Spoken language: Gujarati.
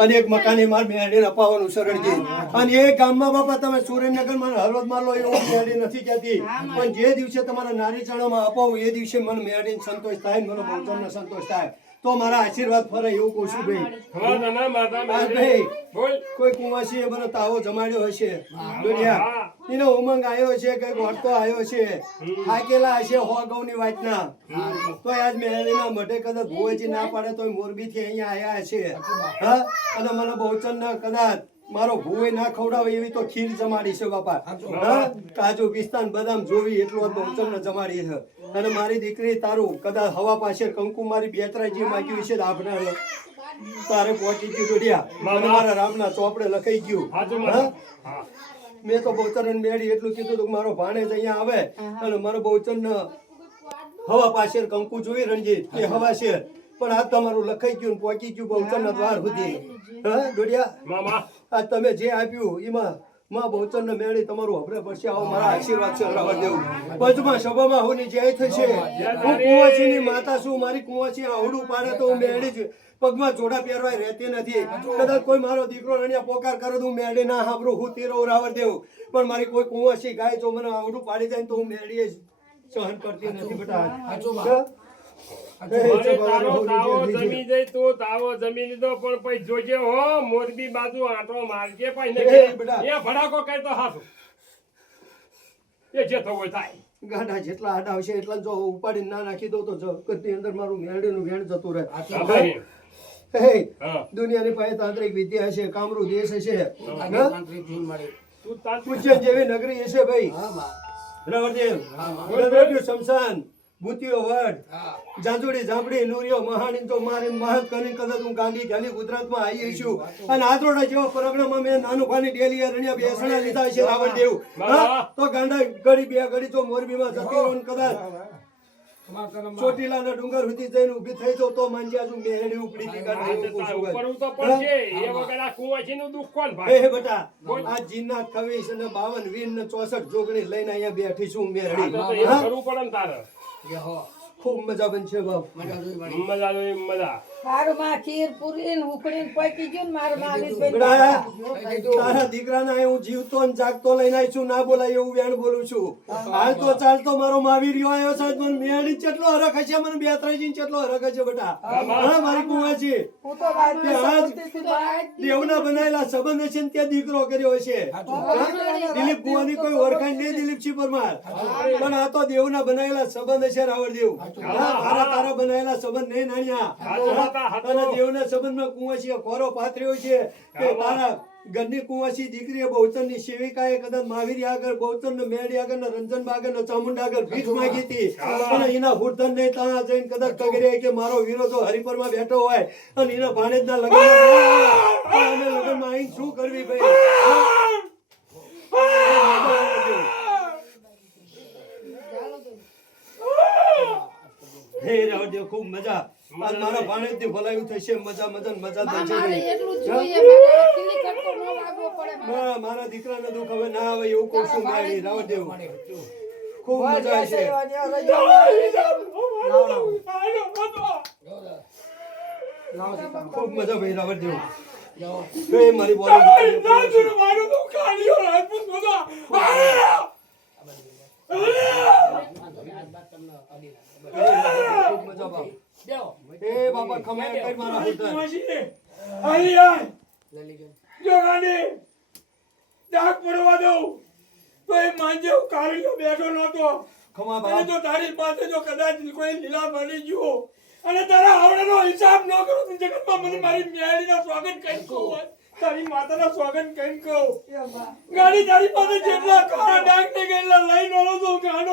અને એક મકાન એ માર મેળીને અપાવવાનું શરણજી અને એ ગામમાં બાપા તમે સુરેન્દ્રનગર મને હળવદમાં લો એવું મેળી નથી કહેતી પણ જે દિવસે તમારા નારી ચણામાં અપાવું એ દિવસે મને મેળીને સંતોષ થાય મને બહુચરનો સંતોષ થાય. તો મારા આશીર્વાદ ફરે એવું કહું છું ભાઈ. કોઈ કુંવાસી મને તાવો જમાડ્યો હશે. દુનિયા એનો ઉમંગ આવ્યો છે કંઈક વાટકો આવ્યો છે. થાકેલા હશે હો ગૌની વાતના. તો આજ મેળીના મઢે કદાચ ભુવેજી ના પાડે તો મોરબી થી અહીંયા આવ્યા છે હા? અને મને બહુચન ના કદાચ મારો ભૂવે ના ખવડાવે એવી તો ખીર જમાડી છે બાપા. કાજુ, પિસ્તાન, બદામ જોવી એટલું બહુચન જમાડી છે. અને મારી દીકરી તારું કદાચ હવા પાસે કંકુ મારી બેતરાજી માગ્યું છે આપના તારે પહોંચી ગયું દોડિયા મારા રામના ચોપડે લખાઈ ગયું. હા? મેં તો બહુચરણ મેળી એટલું કીધું હતું કે મારો ભાણેજ અહીંયા આવે. અને મારો બહુચરણ હવા પાસે કંકુ જોઈ રણજીત કે હવા છે. પણ આ તમારું લખાઈ ગયું પહોંચી ગયું બહુચરણ દ્વાર સુધી. હા દોડિયા? આ તમે જે આપ્યું એમાં માં બહુચર ને મેળી તમારું અભરે પડશે આવો મારા આશીર્વાદ છે રાવણ દેવ. પંચમા સભામાં હું જય થશે. હું કુંવાસીની માતા છું મારી કુંવાસી આવડું પાડે તો હું મેળી જ પગમાં જોડા પહેરવાય રહેતી નથી. કદાચ કોઈ મારો દીકરો રણિયા પોકાર કરો તો હું મેળી ના હાબરું હું તીરો રાવણ દેવ. પણ મારી કોઈ કુંવાસી ગાય જો મને આવડું પાડી જાય તો હું મેળીએ જ સહન કરતી નથી બેટા. તારો તાવો જમી જાય તો તાવો જમી લીધો પણ પછી જોજે હો મોરબી બાજુ આંટો મારજે પછી એ ભડાકો કઈ તો હાથું એ જે થવું થાય. ગાડા જેટલા આડા હશે એટલા જો ઉપાડીને ના નાખી દો તો જગતની અંદર મારું મેળીનું વેણ જતું રહે. હા, ભાઈ. દુનિયાની પાસે તાંત્રિક વિદ્યા હશે કામરૂ દેશ હશે. ઉજ્જૈન જેવી નગરી હશે ભાઈ. રવરદેવ શમશાન. ભૂતિયો વડ. જાંજુડી જાંબડી નુરિયો મહાણી તો મારે મહત કરીને કદાચ હું ગાંધી ગાંધી ગુજરાતમાં આવી છું. અને આદરોડા જેવા પરગણામાં મેં નાનું પાણી ડેલી રણિયા બેસણા લીધા છે રાવણ દેવ. તો ગાંડા ઘડી બે ઘડી તો મોરબીમાં જતી રહ્યો કદાચ ચોટીલાના ડુંગર સુધી જઈને ઊભી થઈ જાવ તો માંજ્યા છું મેરડી ઉપડી થી કાઢી તાર હે? બેટા આ જીનનાથ કવીશ ને બાવન વીર ને ચોસઠ જોગણી લઈને અહીંયા બેઠી છું આ તો તો મેરડી એમ હા? કરવું પડે ને તારે ખૂબ મજા બનશે બાપ મજા આવે મજા મારું માં ખીર પૂરી ને ઉકળી ને પકી ગયું ને મારું માં અમિતભાઈ તારા દીકરાના હું જીવતો ને જાગતો લઈને આવી છું ના બોલાય એવું વેણ બોલું છું. હાલતો ચાલતો મારો માવી રહ્યો આવ્યો છે મને મેળી કેટલો હરખ હશે મને બે ત્રણ કેટલો હરખ હશે બેટા. હા મારી કુવા છે હું તો વાત તે આજ કરતી હતી તો આજ દેવના બનાયેલા સંબંધ છે ને ત્યાં દીકરો કર્યો છે? દિલીપ કુવાની કોઈ ઓળખાણ નહીં દિલીપસિંહ પરમાર. પણ આ તો દેવના બનાયેલા સંબંધ છે રાવણ દેવ તારા બનાયેલા સંબંધ નહીં નાણ્યા. હતા, અને દેવના સંબંધમાં કુંવાસીએ કોરો પાથર્યો છે કે તારા ઘરની કુંવાસી દીકરીએ બહુચરની સેવિકાએ કદાચ મહાવીર આગળ બહુચર ને મેળી આગળ ને રંજન આગળ ને ચામુંડા આગળ ભીખ માંગી હતી. અને એના હુરધન નહીં ત્યાં જઈને કદાચ કગરે કે મારો વિરોધો હરિપર હરિપરમાં બેઠો હોય. અને એના ભાણેજના લગ્ન અમે લગ્નમાં અહીં શું કરવી ભાઈ? હે ખૂબ મજા. આજ મારા ભાણેજની ભલાયું થશે મજા મજા મજા થશે. મારે એટલું જોઈએ મારે અખિલી કરતો ન વાગવો પડે મારે. મારા દીકરાને દુઃખ હવે ના આવે એવું કહું છું મારી રાવદેવ ખૂબ મજા આવશે. ખૂબ મજા ભાઈ રાવદેવ એ મારી બોલી એ કમાય કઈ મારા હુદ્દર ખમા બાપ. તારી પાસે જો કદાચ કોઈ લીલા બની ગયો અને તારા આવડાનો હિસાબ ન કરો તો જગતમાં મને મારી મેળીના સ્વાગત કઈ કહું? તારી માતાના સ્વાગત કઈ કહું? ગાડી તારી પાસે જેટલા કાળા ડાક ને ગયેલા લઈને તો ગાડો